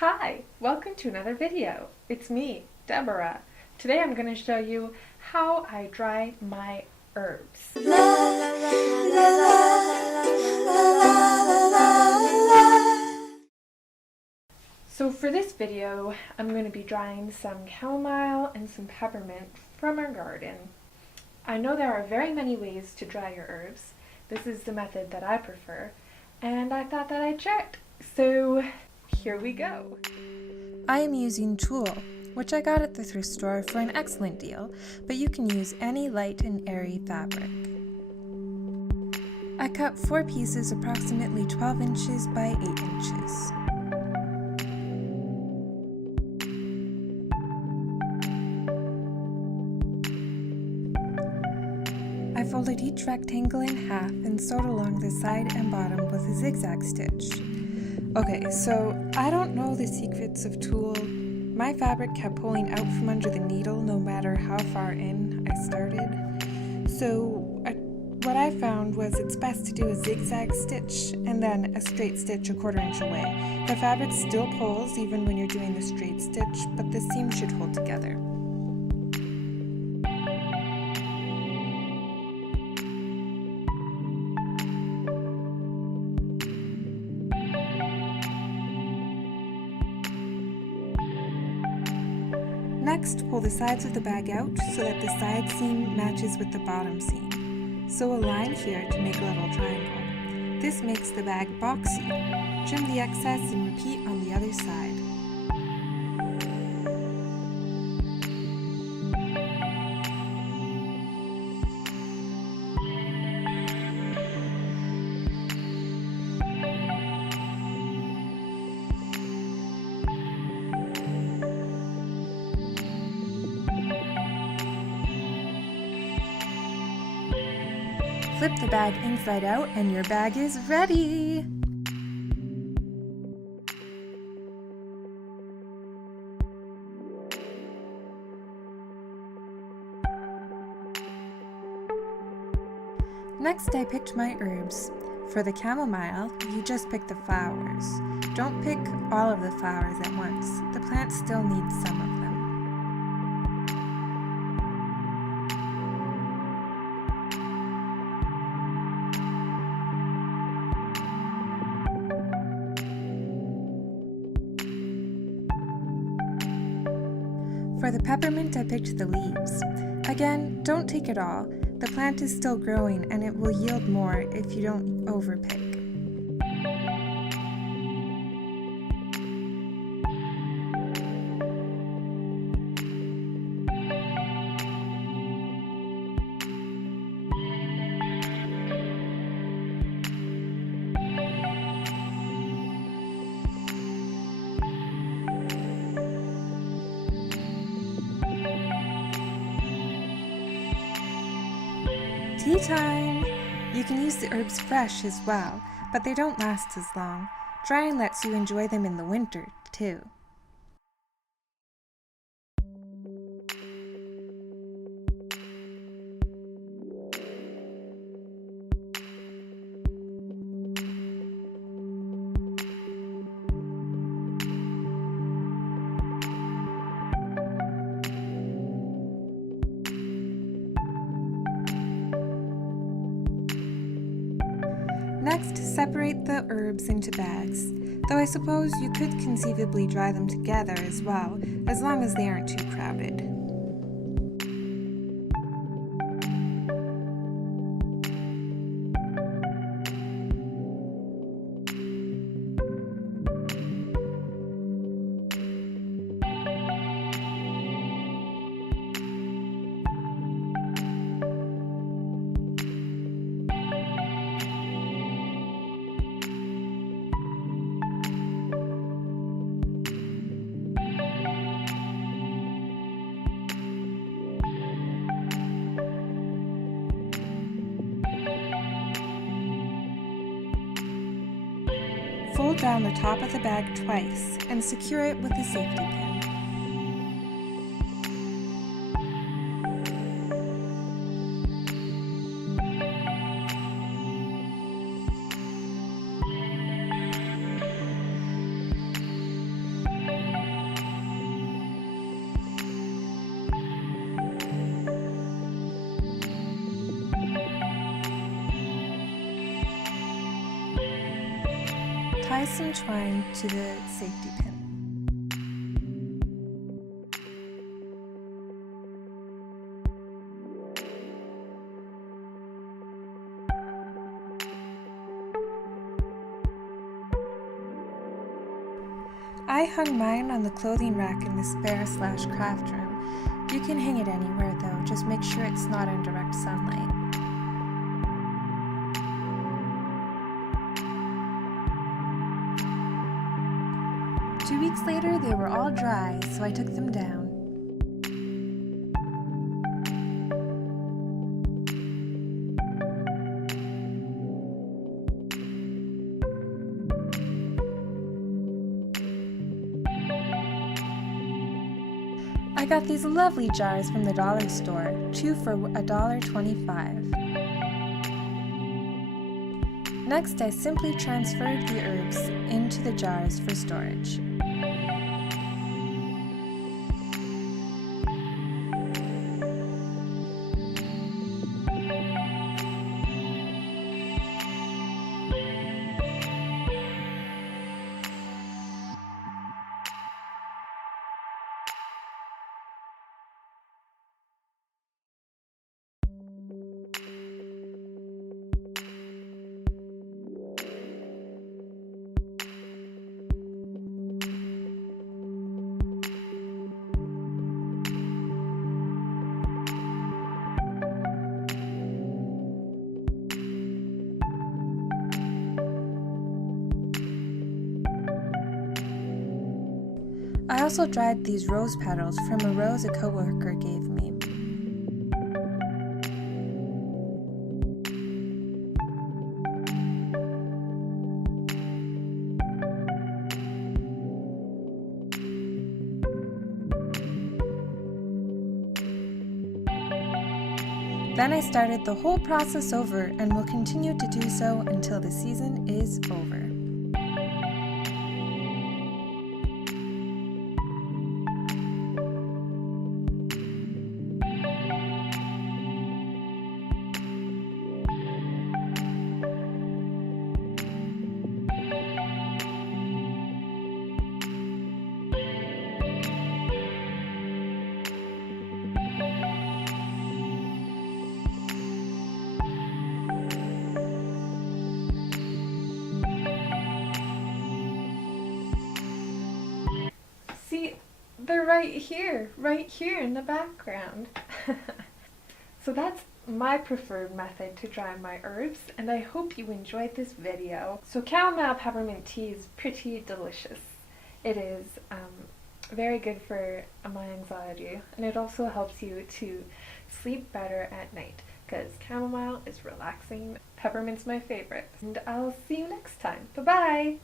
Hi, welcome to another video. It's me, Deborah. Today I'm going to show you how I dry my herbs. So for this video, I'm going to be drying some chamomile and some peppermint from our garden. I know there are very many ways to dry your herbs. This is the method that I prefer, and I thought that I'd share it. So here we go. I am using tulle, which I got at the thrift store for an excellent deal, but you can use any light and airy fabric. I cut 4 pieces approximately 12 inches by 8 inches. I folded each rectangle in half and sewed along the side and bottom with a zigzag stitch. Okay, so I don't know the secrets of tulle. My fabric kept pulling out from under the needle no matter how far in I started. So what I found was it's best to do a zigzag stitch and then a straight stitch a 1/4 inch away. The fabric still pulls even when you're doing the straight stitch, but the seam should hold together. Next, pull the sides of the bag out so that the side seam matches with the bottom seam. Sew a line here to make a little triangle. This makes the bag boxy. Trim the excess and repeat on the other side. Flip the bag inside out and your bag is ready! Next, I picked my herbs. For the chamomile, you just pick the flowers. Don't pick all of the flowers at once. The plant still needs some of them. For the peppermint, I picked the leaves. Again, don't take it all. The plant is still growing and it will yield more if you don't overpick. Tea time! You can use the herbs fresh as well, but they don't last as long. Drying lets you enjoy them in the winter, too. Next, separate the herbs into bags, though I suppose you could conceivably dry them together as well, as long as they aren't too crowded. Fold down the top of the bag twice and secure it with a safety pin. tie some twine to the safety pin. I hung mine on the clothing rack in the spare/craft room. You can hang it anywhere though, just make sure it's not in direct sunlight. Two weeks later, they were all dry, so I took them down. I got these lovely jars from the dollar store, 2 for $1.25. Next, I simply transferred the herbs into the jars for storage. I also dried these rose petals from a rose a coworker gave me. Then I started the whole process over and will continue to do so until the season is over. See, they're right here in the background. So that's my preferred method to dry my herbs, and I hope you enjoyed this video. So chamomile peppermint tea is pretty delicious. It is very good for my anxiety, and it also helps you to sleep better at night because chamomile is relaxing. Peppermint's my favorite. And I'll see you next time. Bye-bye!